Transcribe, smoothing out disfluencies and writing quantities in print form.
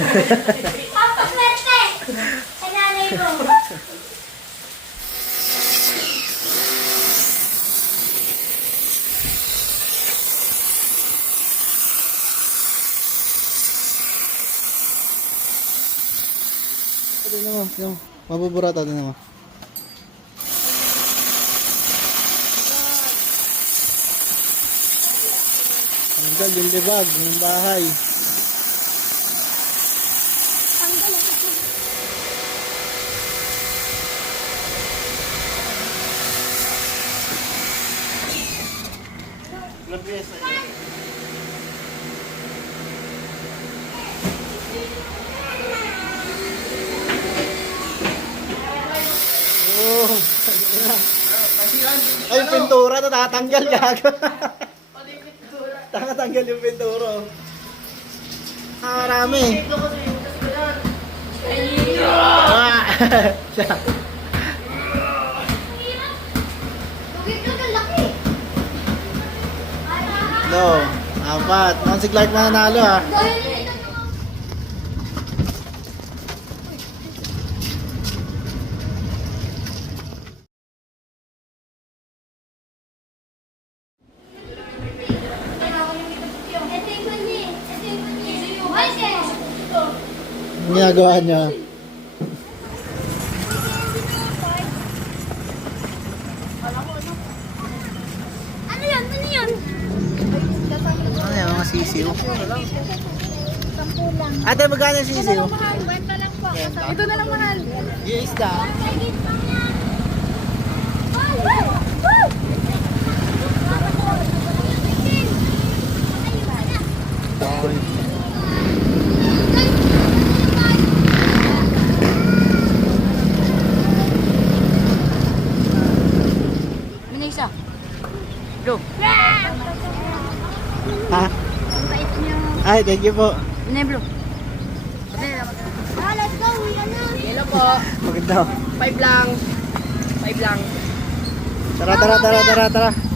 Papaswerte! Sa nanay mo. Tignan mo, tignan mo. Mabuburata, tignan mo. Tanggal yung libag ng bahay. Tanggal ako. Oh, ay, pintura na tatanggal gago. Tatanggal yung pintura. Marami. Ah, siya. Ito na laki. No, apat. Mukhang si Clark mananalo ha. Ang ginagawa niya. Ano yan? Ano yan? Ano yan, mga sisiw? 10 lang. Ate, magkano yung sisiw? Kwenta lang po. Ito na lang mahal. Yung isda. Manisa. Go. Ha? Bait niyo. Ay, thank you po. Neblo. Let's go. Yan na. Hello po. Maganda. 5 lang. 5 lang. Tara, tara, tara, tara, tara.